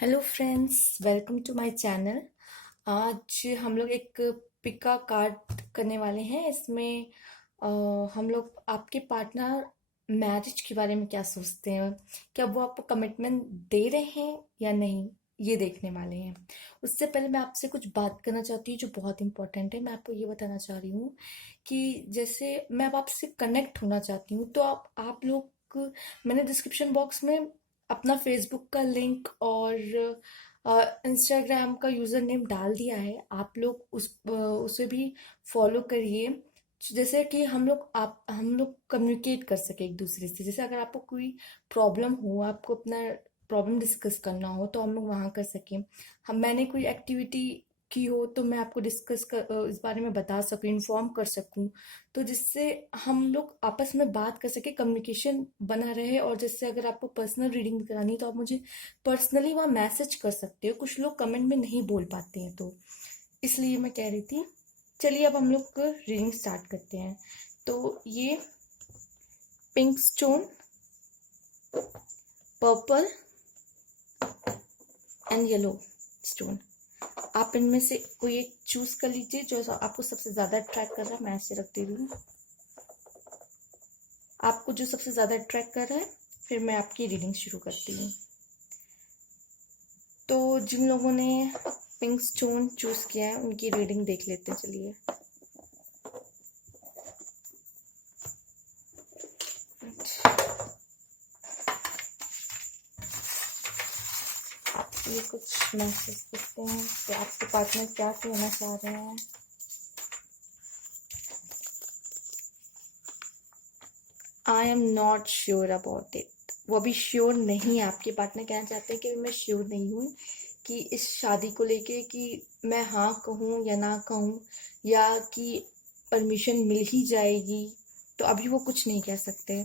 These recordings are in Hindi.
Hello friends, welcome to my channel. आज हम लोग एक पिका कार्ड करने वाले हैं। इसमें अ, हम लोग आपके पार्टनर मैरिज के बारे में क्या सोचते हैं, क्या वो आपको कमिटमेंट दे रहे हैं या नहीं, ये देखने वाले हैं। उससे पहले मैं आपसे कुछ बात करना चाहती हूँ जो बहुत इंपॉर्टेंट है। मैं आपको ये बताना चाह रही हूँ कि जैसे मैं अब आपसे कनेक्ट होना चाहती हूँ, तो आप लोग, मैंने डिस्क्रिप्शन बॉक्स में अपना फेसबुक का लिंक और इंस्टाग्राम का यूज़र नेम डाल दिया है। आप लोग उसे भी फॉलो करिए, जैसे कि हम लोग कम्युनिकेट कर सके एक दूसरे से। जैसे अगर आपको कोई प्रॉब्लम हो, आपको अपना प्रॉब्लम डिस्कस करना हो, तो हम लोग वहाँ कर सकें। मैंने कोई एक्टिविटी की हो तो मैं आपको इस बारे में बता सकूं, इन्फॉर्म कर सकूं, तो जिससे हम लोग आपस में बात कर सके, कम्युनिकेशन बना रहे। और जैसे अगर आपको पर्सनल रीडिंग करानी है तो आप मुझे पर्सनली वहाँ मैसेज कर सकते हो। कुछ लोग कमेंट में नहीं बोल पाते हैं, तो इसलिए मैं कह रही थी। चलिए अब हम लोग रीडिंग स्टार्ट करते हैं। तो ये pink stone, purple and yellow stone, आप इनमें से कोई एक चूज कर लीजिए जो आपको सबसे ज्यादा अट्रैक्ट कर रहा है। मैं ऐसे रख दे रही हूँ, आपको जो सबसे ज्यादा अट्रैक्ट कर रहा है, फिर मैं आपकी रीडिंग शुरू करती हूँ। तो जिन लोगों ने पिंक स्टोन चूज किया है उनकी रीडिंग देख लेते हैं। चलिए, ये कुछ मैसेज देखते हैं कि आपके पार्टनर क्या कहना चाह रहे हैं। I am not sure about it. वो अभी श्योर नहीं है। आपके पार्टनर कहना चाहते हैं कि मैं श्योर नहीं हूँ कि इस शादी को लेके कि मैं हाँ कहूँ या ना कहूँ, या कि परमिशन मिल ही जाएगी। तो अभी वो कुछ नहीं कह सकते।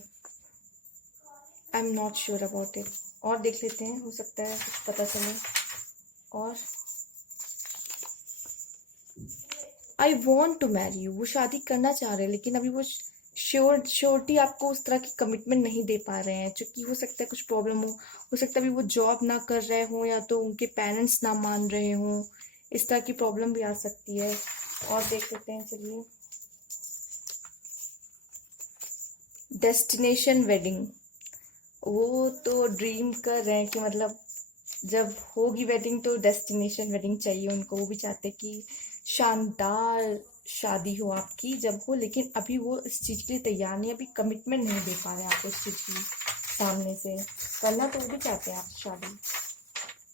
I am not sure about it. और देख लेते हैं, हो सकता है कुछ पता चले। और I want to marry you, वो शादी करना चाह रहे हैं, लेकिन अभी वो श्योरिटी आपको उस तरह की कमिटमेंट नहीं दे पा रहे हैं, क्योंकि हो सकता है कुछ प्रॉब्लम हो सकता है अभी वो जॉब ना कर रहे हों, या तो उनके पेरेंट्स ना मान रहे हों। इस तरह की प्रॉब्लम भी आ सकती है। और देख लेते हैं, चलिए। डेस्टिनेशन वेडिंग, वो तो ड्रीम कर रहे हैं कि मतलब जब होगी वेडिंग तो डेस्टिनेशन वेडिंग चाहिए उनको। वो भी चाहते हैं कि शानदार शादी हो आपकी जब हो, लेकिन अभी वो इस चीज़ के लिए तैयार नहीं, अभी कमिटमेंट नहीं दे पा रहे हैं आपको इस चीज़ की। सामने से करना तो वो भी चाहते हैं आप शादी।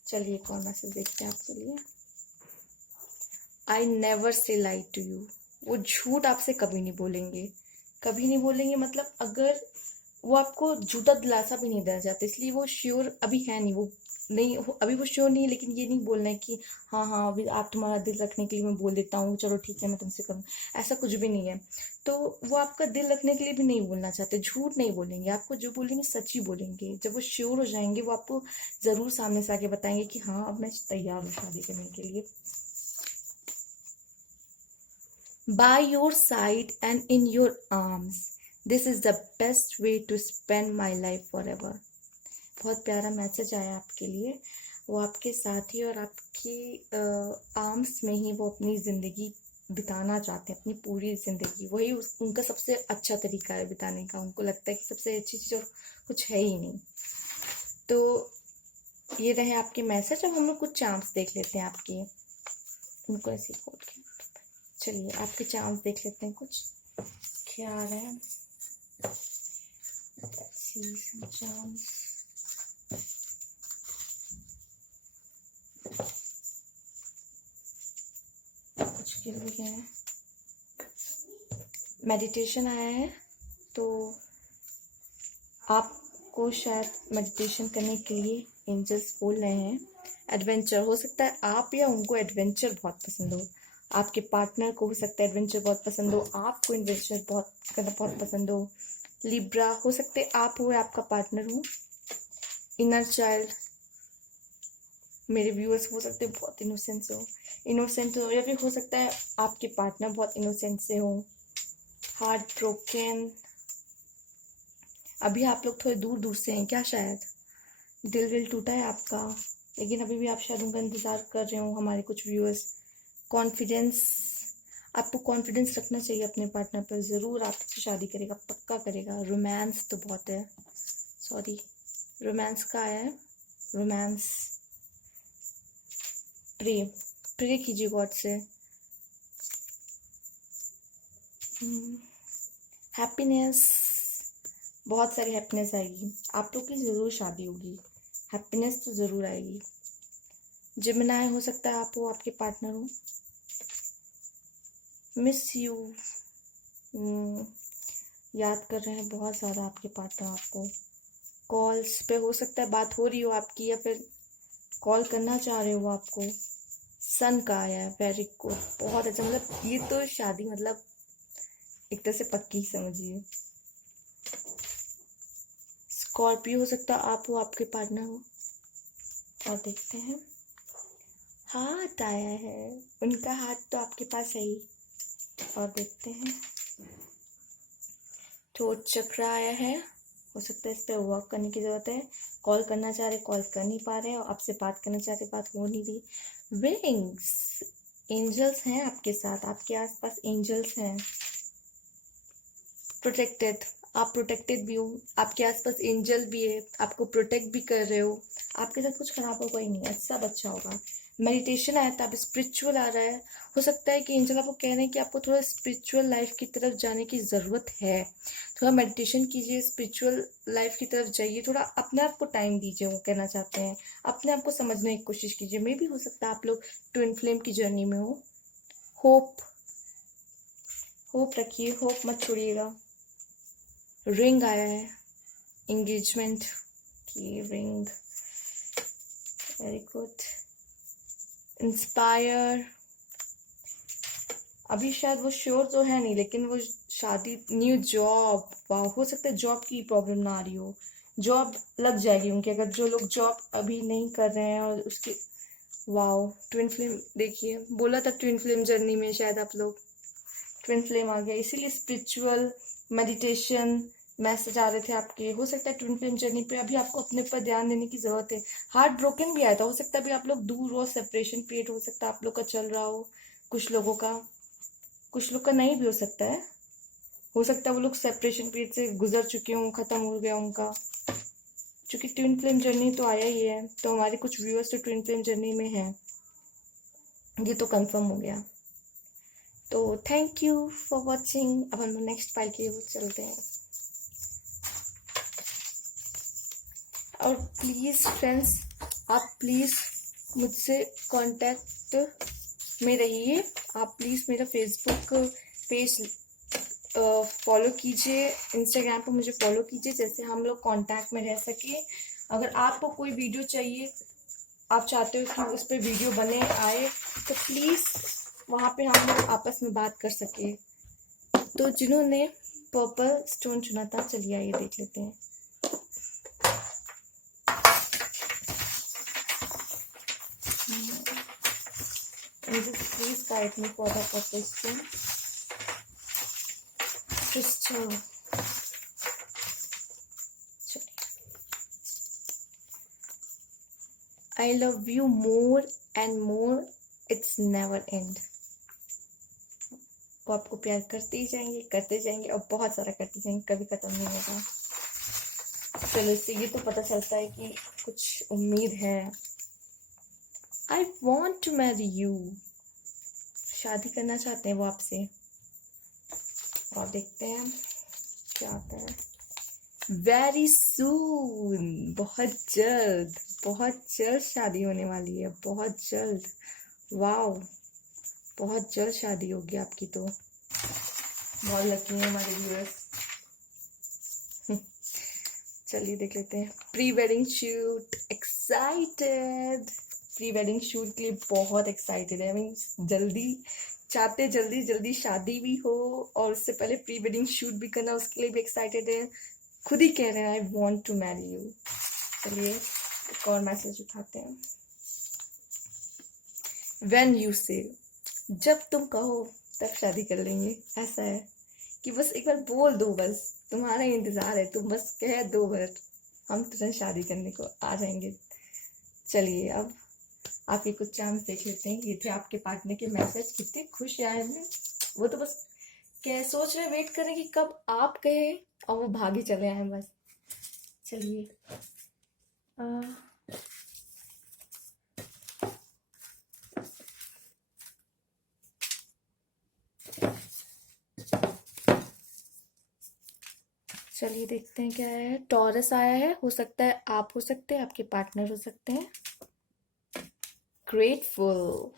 चलिए एक और मैसेज देखते हैं आपके लिए। I never say lie to you, वो झूठ आपसे कभी नहीं बोलेंगे, कभी नहीं बोलेंगे। मतलब अगर वो आपको झूठा दिलासा भी नहीं देना चाहते, इसलिए वो श्योर अभी है नहीं। वो नहीं अभी वो श्योर नहीं है, लेकिन ये नहीं बोलना है कि हाँ हाँ अभी आप तुम्हारा दिल रखने के लिए मैं बोल देता हूँ, चलो ठीक है मैं तुमसे करूँ। ऐसा कुछ भी नहीं है। तो वो आपका दिल रखने के लिए भी नहीं बोलना चाहते, झूठ नहीं बोलेंगे। आपको जो बोलेंगे सच ही बोलेंगे। जब वो श्योर हो जाएंगे वो आपको ज़रूर सामने से आके बताएंगे कि हाँ अब मैं तैयार हूँ शादी करने के लिए। By your side and in your arms, this is the best way to spend my life forever. बहुत प्यारा मैसेज आया आपके लिए। वो आपके साथ ही और आपकी आर्म्स में ही वो अपनी ज़िंदगी बिताना चाहते हैं, अपनी पूरी ज़िंदगी। वही उनका सबसे अच्छा तरीका है बिताने का। उनको लगता है कि सबसे अच्छी चीज़ और कुछ है ही नहीं। तो ये रहे आपके मैसेज। अब हम लोग कुछ चांस देख लेते हैं आपकी, उनको ऐसे खोल के। चलिए आपके चांस देख लेते हैं, कुछ क्या आ रहे हैं। चांस, कुछ के लिए है मेडिटेशन आया है, तो आपको शायद मेडिटेशन करने के लिए एंजल्स बोल रहे हैं। एडवेंचर, हो सकता है आप या उनको एडवेंचर बहुत पसंद हो। आपके पार्टनर को हो सकता है एडवेंचर बहुत पसंद हो, आपको एडवेंचर बहुत करना बहुत पसंद हो। लिब्रा, हो सकते है आप हो या आपका पार्टनर हो। इनर चाइल्ड, मेरे व्यूअर्स हो सकते हैं बहुत इनोसेंट हो, या फिर हो सकता है आपके पार्टनर बहुत इनोसेंट से हो। हार्ट ब्रोकन, अभी आप लोग थोड़े दूर दूर से हैं क्या, शायद दिल विल टूटा है आपका। लेकिन अभी भी आप शायद उनका इंतज़ार कर रहे हो, हमारे कुछ व्यूअर्स। कॉन्फिडेंस, आपको कॉन्फिडेंस रखना चाहिए अपने पार्टनर पर, ज़रूर आपसे शादी करेगा, पक्का करेगा। रोमांस तो बहुत है, सॉरी रोमांस का आया है, रोमांस। प्रे, प्रे कीजिए गॉड से। हैप्पीनेस, बहुत सारी हैप्पीनेस आएगी, आप लोग की ज़रूर शादी होगी, हैप्पीनेस तो ज़रूर आएगी। जिमिनाई हो सकता है आप हो, आपके पार्टनर हो। मिस यू, याद कर रहे हैं बहुत ज़्यादा आपके पार्टनर आपको। कॉल्स पे हो सकता है बात हो रही हो आपकी, या फिर कॉल करना चाह रहे हो आपको। सन का आया है, वेरी गुड, बहुत अच्छा। मतलब ये तो शादी मतलब एक तरह से पक्की समझिए। स्कॉर्पियो हो सकता है आप हो, आपके पार्टनर हो। और देखते हैं, हाथ आया है, उनका हाथ तो आपके पास है ही। और देखते हैं, थ्रोट चक्र आया है, हो सकता है इस पर वर्क करने की ज़रूरत है। कॉल करना चाह रहे, कॉल कर नहीं पा रहे, और आपसे बात करना चाह रहे, बात हो नहीं रही। विंग्स, एंजल्स हैं आपके साथ, आपके आसपास एंजल्स हैं। प्रोटेक्टेड, आप प्रोटेक्टेड भी हो, आपके आसपास एंजल भी है, आपको प्रोटेक्ट भी कर रहे हो। आपके साथ कुछ खराब होगा ही नहीं, सब अच्छा होगा। मेडिटेशन आया था, अब स्पिरिचुअल आ रहा है। हो सकता है कि एंजल आपको कह रहे हैं कि आपको थोड़ा स्पिरिचुअल लाइफ की तरफ जाने की ज़रूरत है। थोड़ा मेडिटेशन कीजिए, स्पिरिचुअल लाइफ की तरफ जाइए, थोड़ा अपने आप को टाइम दीजिए, वो कहना चाहते हैं। अपने आप को समझने की कोशिश कीजिए। मे भी हो सकता है आप लोग ट्विन फ्लेम की जर्नी में हो। होप, होप रखिए, होप मत छोड़िएगा। रिंग आया है, एंगेजमेंट की रिंग, वेरी गुड। इंस्पायर, अभी शायद वो श्योर तो है नहीं, लेकिन वो शादी, न्यू जॉब, वाह, हो सकता है जॉब की प्रॉब्लम ना आ रही हो, जॉब लग जाएगी उनकी। अगर जो लोग जॉब अभी नहीं कर रहे हैं और उसके, वाह, ट्विन फ्लेम देखिए, बोला था ट्विन फ्लेम जर्नी में शायद आप लोग। ट्विन फ्लेम आ गया, इसीलिए स्पिरिचुअल मेडिटेशन मैसेज आ रहे थे आपके। हो सकता है ट्विन फ्लेम जर्नी पे अभी आपको अपने पर ध्यान देने की जरूरत है। हार्ट ब्रोकन भी आया था, हो सकता है अभी आप लोग दूर हो, सेपरेशन पीरियड हो सकता है आप लोग का चल रहा हो, कुछ लोगों का, कुछ लोग का नहीं भी हो सकता है। हो सकता है वो लोग सेपरेशन पीरियड से गुजर चुके हों, खत्म हो गया उनका। क्योंकि ट्विन फ्लेम जर्नी तो आया ही है, तो हमारे कुछ व्यूअर्स तो ट्विन फ्लेम जर्नी में है, ये तो कंफर्म हो गया। तो थैंक यू फॉर वॉचिंग। अब हम नेक्स्ट फाइल की ओर चलते हैं। और प्लीज़ फ्रेंड्स, आप प्लीज़ मुझसे कांटेक्ट में रहिए। आप प्लीज़ मेरा फेसबुक पेज फॉलो कीजिए, इंस्टाग्राम पर मुझे फॉलो कीजिए, जैसे हम लोग कांटेक्ट में रह सके। अगर आपको कोई वीडियो चाहिए, आप चाहते हो कि उस पर वीडियो बने आए, तो प्लीज़ वहाँ पे हम लोग आपस में बात कर सके। तो जिन्होंने पर्पल स्टोन चुना था, चलिए आइए देख लेते हैं। Please guide me for the purple stone crystal. I love you more and more, it's never and. वो आपको प्यार करते जाएंगे और बहुत सारा करते जाएंगे, कभी खत्म नहीं होगा। चलो, इससे ये तो पता चलता है कि कुछ उम्मीद है। I want to marry you, शादी करना चाहते हैं वो आपसे। और देखते हैं क्या आता है। वेरी सून, बहुत जल्द शादी होने वाली है, बहुत जल्द। वाओ, बहुत जल्द शादी होगी आपकी, तो बहुत लकी है हमारे व्यूअर्स। चलिए देख लेते हैं। Pre wedding shoot, excited. Pre wedding shoot के लिए बहुत एक्साइटेड है, मीन्स जल्दी चाहते, जल्दी जल्दी शादी भी हो और उससे पहले प्री वेडिंग शूट भी करना, उसके लिए भी एक्साइटेड है। खुद ही कह रहे हैं I want to marry you. चलिए एक और मैसेज उठाते हैं। व्हेन यू से, जब तुम कहो तब शादी कर लेंगे। ऐसा है कि बस एक बार बोल दो, बस तुम्हारा इंतजार है, तुम बस कह दो बार, हम तुरंत शादी करने को आ जाएंगे। चलिए अब आपके कुछ चांस देख लेते हैं। ये थे आपके पार्टनर के मैसेज, कितने खुश हैं हमें। वो तो बस क्या सोच रहे, वेट करें कि कब आप कहे और वो भागे चले आए बस। चलिए आ, चलिए देखते हैं क्या है। टॉरस आया है, हो सकता है आप हो सकते हैं, आपके पार्टनर हो सकते हैं। ग्रेटफुल,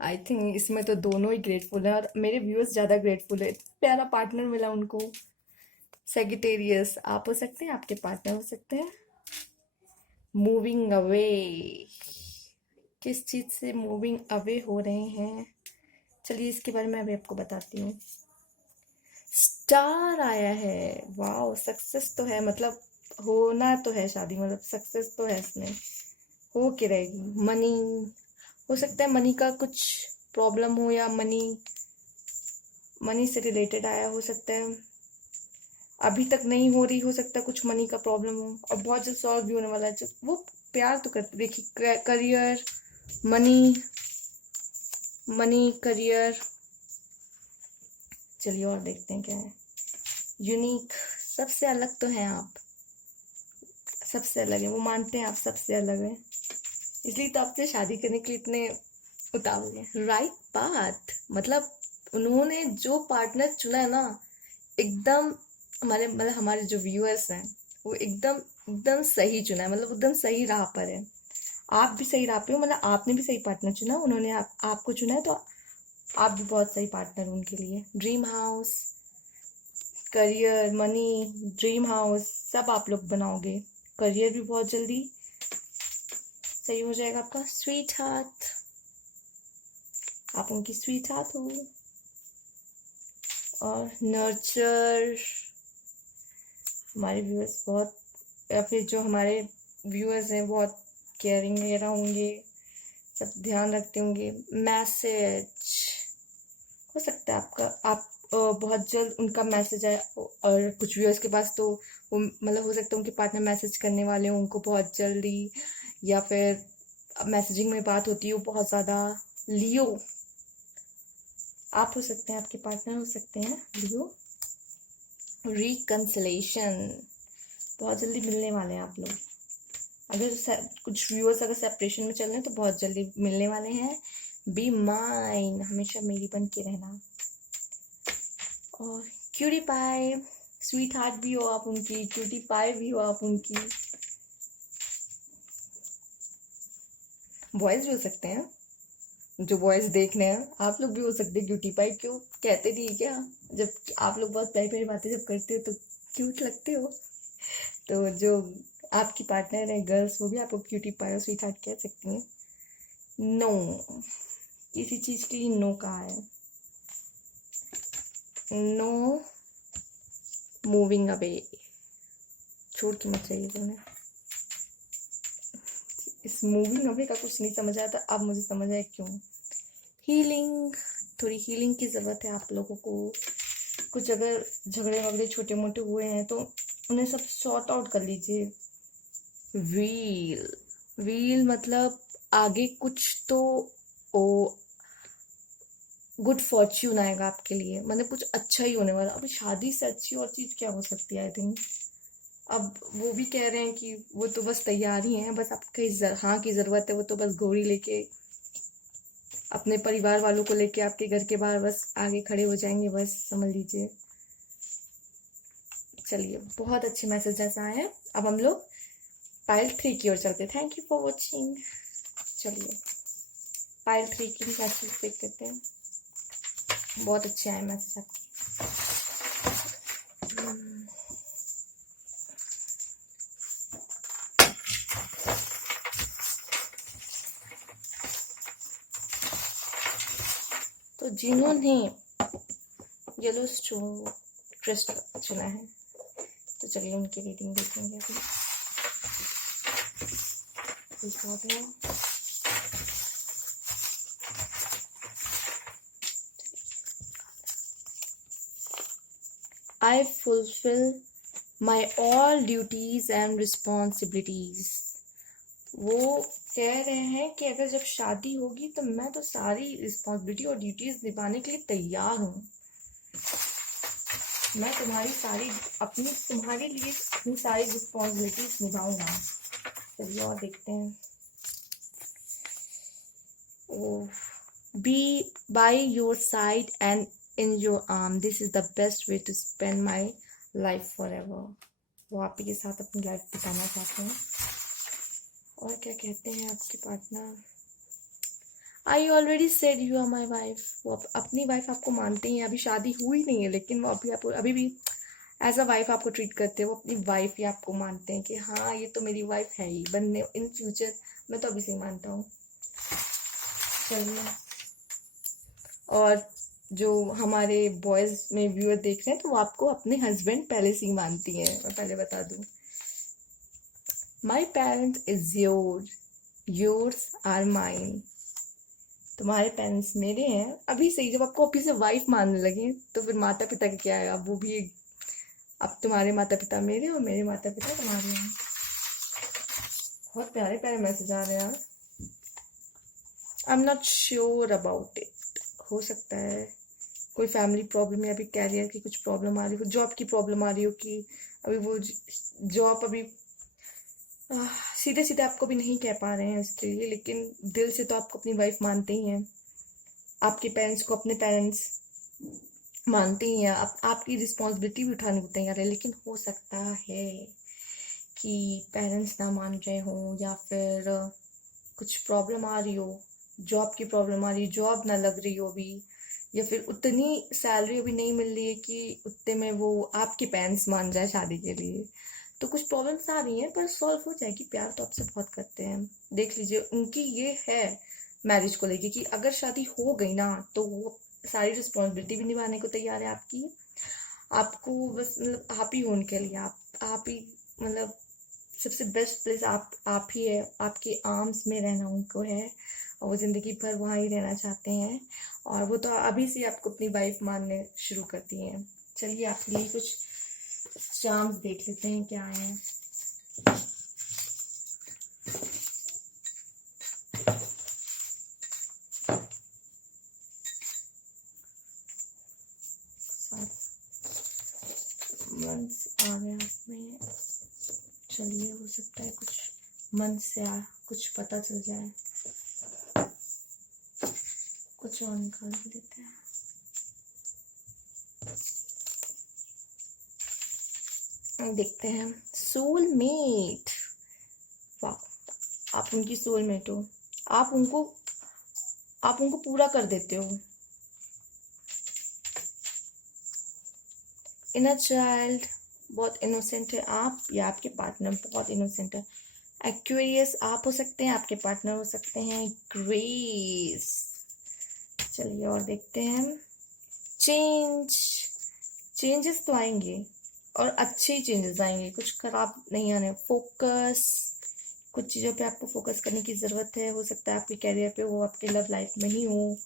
आई थिंक इसमें तो दोनों ही ग्रेटफुल है और मेरे व्यूअर्स ज़्यादा ग्रेटफुल है, इतना प्यारा पार्टनर मिला उनको। सेगिटेरियस, आप हो सकते हैं, आपके पार्टनर हो सकते हैं। मूविंग अवे, किस चीज़ से मूविंग अवे हो रहे हैं, चलिए इसके बारे में अभी आपको बताती हूँ। स्टार आया है, वाह सक्सेस तो है, मतलब होना तो है शादी, मतलब सक्सेस तो है इसमें, हो के रहेगी। मनी, हो सकता है मनी का कुछ प्रॉब्लम हो या मनी से रिलेटेड आया हो सकता है, अभी तक नहीं हो रही, हो सकता है कुछ मनी का प्रॉब्लम हो और बहुत जल्द सॉल्व भी होने वाला है। वो प्यार तो करते, देखिए करियर, मनी, करियर। चलिए और देखते हैं क्या है। यूनिक, सबसे अलग तो हैं आप, सबसे अलग है, वो मानते हैं आप सबसे अलग है, इसलिए तो आपसे शादी करने के लिए इतने उतावले हैं। राइट पाथ, मतलब उन्होंने जो पार्टनर चुना है ना, एकदम हमारे जो व्यूअर्स हैं वो एकदम एकदम सही चुना है, मतलब एकदम सही राह पर है। आप भी सही राह पे हो, मतलब आपने भी सही पार्टनर चुना, उन्होंने आपको चुना है, तो आप भी बहुत सही पार्टनर हो उनके लिए। Dream house, career, money, dream house सब आप लोग बनाओगे। करियर भी बहुत जल्दी सही हो जाएगा आपका। स्वीट हार्ट, आप उनकी स्वीट हार्ट हो। और नर्चर, हमारे व्यूअर्स बहुत, या फिर जो हमारे व्यूअर्स हैं बहुत केयरिंग वगैरह होंगे, सब ध्यान रखते होंगे। मैसेज, हो सकता है आप बहुत जल्द उनका मैसेज आए, और कुछ व्यूअर्स के पास तो वो मतलब हो सकता है उनके पार्टनर मैसेज करने वाले हों उनको बहुत जल्दी, या फिर मैसेजिंग में बात होती है वो बहुत ज़्यादा। लियो, आप हो सकते हैं, आपके पार्टनर हो सकते हैं लियो। रिकंसिलेशन, बहुत जल्दी मिलने वाले हैं आप लोग, अगर कुछ व्यूअर्स अगर सेपरेशन में चल रहे हैं तो बहुत जल्दी मिलने वाले हैं। बी माइन, हमेशा मेरी बन के रहना। और क्यूटी पाई, स्वीट हार्ट भी हो आप उनकी, क्यूटी पाई भी हो आप उनकी। बॉयज भी हो सकते हैं, जो बॉयज देख रहे हैं आप लोग भी हो सकते हैं क्यूटी पाई। क्यों कहते नहीं क्या, जब आप लोग बहुत प्यारी प्यारी बातें जब करते हो तो क्यूट लगते हो, तो जो आपकी पार्टनर है गर्ल्स वो भी आपको क्यूटी पाई और स्वीट हार्ट कह सकती हैं। नो, किसी चीज़ के लिए नो कहा है। नो मूविंग अवे, छोड़ के मत चाहिए तुमने। इस मूविंग अवे का कुछ नहीं समझ आया था, अब मुझे समझ आया क्यों। हीलिंग, थोड़ी हीलिंग की ज़रूरत है आप लोगों को। कुछ अगर झगड़े वगड़े छोटे मोटे हुए हैं तो उन्हें सब सॉर्ट आउट कर लीजिए। व्हील, मतलब आगे कुछ तो ओ गुड फॉर्च्यून आएगा आपके लिए, मतलब कुछ अच्छा ही होने वाला। अभी शादी से अच्छी और चीज़ क्या हो सकती है, आई थिंक। अब वो भी कह रहे हैं कि वो तो बस तैयार ही हैं, बस आपकी हाँ की ज़रूरत है, वो तो बस घोड़ी लेके अपने परिवार वालों को लेके आपके घर के बाहर बस आगे खड़े हो जाएंगे, बस समझ लीजिए। चलिए बहुत अच्छे मैसेजेस आए हैं, अब हम लोग पाइल 3 की ओर चलते। Thank you for watching. चलिए पाइल 3 की मैसेज देख लेते हैं, बहुत अच्छे आए मैसेज आपके। तो जिन्होंने येलो क्रिस्टल चुना है तो चलिए उनकी रीडिंग देखेंगे अभी। I fulfill my all duties and responsibilities. वो कह रहे हैं कि अगर जब शादी होगी तो मैं तो सारी रिस्पॉन्सिबिलिटी और ड्यूटीज निभाने के लिए तैयार हूँ। मैं तुम्हारे लिए अपनी सारी रिस्पॉन्सिबिलिटीज निभाऊंगा। चलिए और देखते हैं। Oh, be by your side and in your arm, this is the best way to spend my life forever. वो आप ही के साथ अपनी लाइफ बिताना चाहते हैं। और क्या कहते हैं आपके partner? I already said you are my wife. वो अपनी वाइफ आपको मानते ही हैं, अभी शादी हुई नहीं है लेकिन वो अभी भी एज अ वाइफ आपको ट्रीट करते हैं। वो अपनी वाइफ ही आपको मानते हैं कि हाँ ये तो मेरी वाइफ है ही, बनने इन फ्यूचर मैं तो अभी से ही मानता हूँ। चलिए, और जो हमारे बॉयज में व्यूअर देख रहे हैं तो वो आपको अपने हस्बैंड पहले से ही मानती हैं। मैं पहले बता दूँ, my parents is yours are mine. तुम्हारे पेरेंट्स मेरे हैं अभी से ही। जब आपको अभी से वाइफ मानने लगे तो फिर माता पिता का क्या है? अब वो भी, अब तुम्हारे माता पिता मेरे और मेरे माता पिता तुम्हारे हैं। बहुत प्यारे प्यारे मैसेज आ रहे हैं यार। I am not sure about it. हो सकता है कोई फैमिली प्रॉब्लम या फिर कैरियर की कुछ प्रॉब्लम आ रही हो, जॉब की प्रॉब्लम आ रही हो कि अभी वो जॉब अभी सीधे सीधे आपको भी नहीं कह पा रहे हैं इसके लिए, लेकिन दिल से तो आपको अपनी वाइफ मानते ही हैं। आपके पेरेंट्स को अपने पेरेंट्स मानते ही हैं। आपकी रिस्पॉन्सिबिलिटी भी उठाने को तैयार है, लेकिन हो सकता है कि पेरेंट्स ना मान रहे हों या फिर कुछ प्रॉब्लम आ रही हो, जॉब की प्रॉब्लम आ रही है, जॉब ना लग रही हो अभी, या फिर उतनी सैलरी अभी नहीं मिल रही है कि उतने में वो आपके पेरेंट्स मान जाए शादी के लिए। तो कुछ प्रॉब्लम्स आ रही हैं पर सॉल्व हो जाएगी। प्यार तो आपसे बहुत करते हैं। देख लीजिए, उनकी ये है मैरिज को लेके कि अगर शादी हो गई ना तो वो सारी रिस्पॉन्सिबिलिटी भी निभाने को तैयार है आपकी। आपको बस मतलब आप ही हो उनके लिए। आप ही मतलब सबसे बेस्ट प्लेस आप ही है। आपके आर्म्स में रहना उनको है और वो ज़िंदगी भर वहाँ ही रहना चाहते हैं। और वो तो अभी से आपको अपनी वाइफ मानने शुरू करती हैं। चलिए आपके लिए कुछ चार्म्स देख लेते हैं क्या है। मंथ्स आ गया इसमें। चलिए, हो सकता है कुछ मंथ से कुछ पता चल जाए। कुछ और निकाल लेते हैं। देखते हैं सोलमेट। वाह, आप उनकी सोलमेट हो। आप उनको पूरा कर देते हो। इनर चाइल्ड, बहुत इनोसेंट है आप या आपके पार्टनर बहुत इनोसेंट है। एक्वेरियस आप हो सकते हैं, आपके पार्टनर हो सकते हैं ग्रेस। चलिए और देखते हैं। चेंजेस तो आएंगे और अच्छे ही चेंजेस आएंगे, कुछ खराब नहीं आने। फोकस, कुछ चीज़ों पे आपको फोकस करने की ज़रूरत है। हो सकता है आपके कैरियर पे हो, आपके लव लाइफ में ही हो।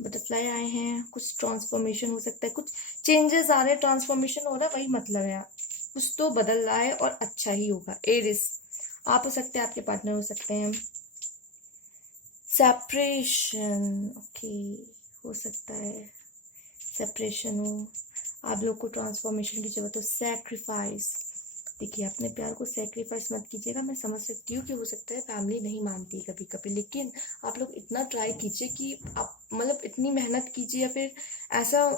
बटरफ्लाई आए हैं। कुछ ट्रांसफॉर्मेशन हो सकता है, कुछ चेंजेस आ रहे हैं, ट्रांसफॉर्मेशन हो रहा है, वही मतलब है कुछ तो बदल रहा है और अच्छा ही होगा। एरिस आप हो सकते हैं, आपके पार्टनर हो सकते हैं। सेपरेशन, ओके, हो सकता है सेपरेशन हो, आप लोग को ट्रांसफॉर्मेशन की जरूरत हो। सैक्रिफाइस, देखिए अपने प्यार को सैक्रिफाइस मत कीजिएगा। मैं समझ सकती हूँ कि हो सकता है फैमिली नहीं मानती कभी कभी, लेकिन आप लोग इतना ट्राई कीजिए कि आप मतलब इतनी मेहनत कीजिए या फिर ऐसा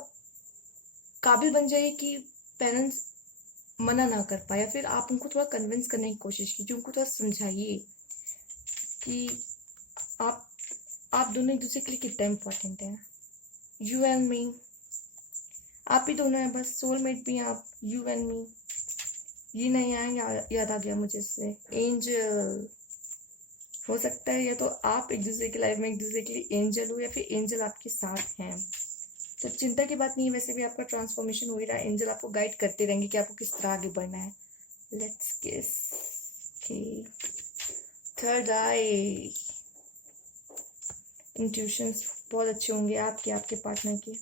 काबिल बन जाइए कि पेरेंट्स मना ना कर पाए, या फिर आप उनको थोड़ा कन्विंस करने की कोशिश कीजिए। उनको थोड़ा समझाइए कि आप दोनों एक दूसरे के लिए कितना इम्पोर्टेंट है। यू एंड मी, आप ही दोनों हैं बस, सोलमेट भी हैं आप, यू एंड मी। ये नहीं आया, याद आ गया मुझे इससे। एंजल, हो सकता है या तो आप एक दूसरे की लाइफ में एक दूसरे के लिए एंजल हो या फिर एंजल आपके साथ हैं। तो चिंता की बात नहीं है, वैसे भी आपका ट्रांसफॉर्मेशन हो ही रहा है। एंजल आपको गाइड करते रहेंगे कि आपको किस तरह आगे बढ़ना है। Let's guess. Okay, third eye, intuitions बहुत अच्छे होंगे आपके पार्टनर के।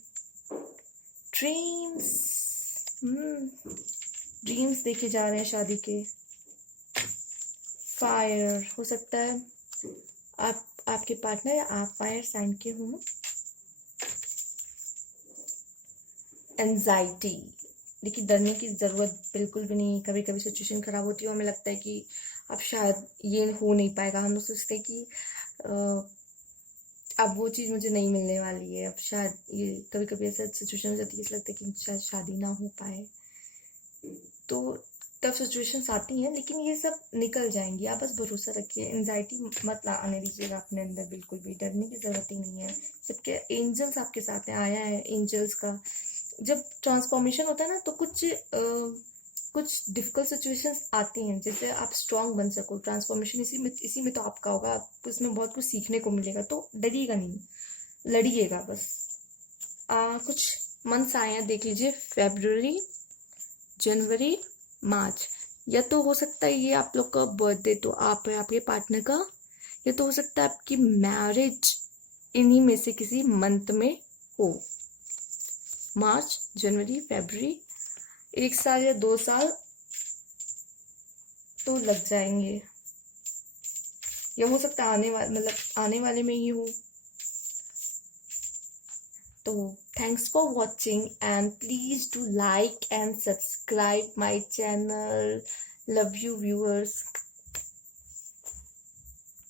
ड्रीम्स देखे जा रहे हैं शादी के। फायर हो सकता है, आपके पार्टनर या आप फायर साइन के हों। एंजाइटी, देखिए डरने की ज़रूरत बिल्कुल भी नहीं। कभी कभी सिचुएशन ख़राब होती है और हमें लगता है कि अब शायद ये हो नहीं पाएगा। हम लोग सोचते हैं कि अब वो चीज़ मुझे नहीं मिलने वाली है, अब शायद ये कभी कभी ऐसा सिचुएशन हो जाती है, ऐसा लगता है कि शायद शादी ना हो पाए। तो टफ सिचुएशंस आती हैं, लेकिन ये सब निकल जाएंगी। आप बस भरोसा रखिए, एंजाइटी मत आने दीजिएगा अपने अंदर, बिल्कुल भी डरने की ज़रूरत ही नहीं है। जबकि एंजल्स आपके साथ हैं, आया है एंजल्स का। जब ट्रांसफॉर्मेशन होता है ना, तो कुछ डिफिकल्ट सिचुएशंस आती हैं, जैसे आप स्ट्रांग बन सको। ट्रांसफॉर्मेशन इसी में तो आपका होगा, आपको इसमें बहुत कुछ सीखने को मिलेगा। तो डरिएगा नहीं, लड़िएगा बस। कुछ मंथ्स आए हैं, देख लीजिए, फेब्रुअरी, जनवरी, मार्च। या तो हो सकता है ये आप लोग का बर्थडे तो आप है आपके पार्टनर का, या तो हो सकता है आपकी मैरिज इन्हीं में से किसी मंथ में हो। मार्च, जनवरी, फरवरी, 1 साल या 2 साल तो लग जाएंगे, या हो सकता है आने वाले में ही हो। तो thanks for watching, and please do like and subscribe my channel. Love you viewers.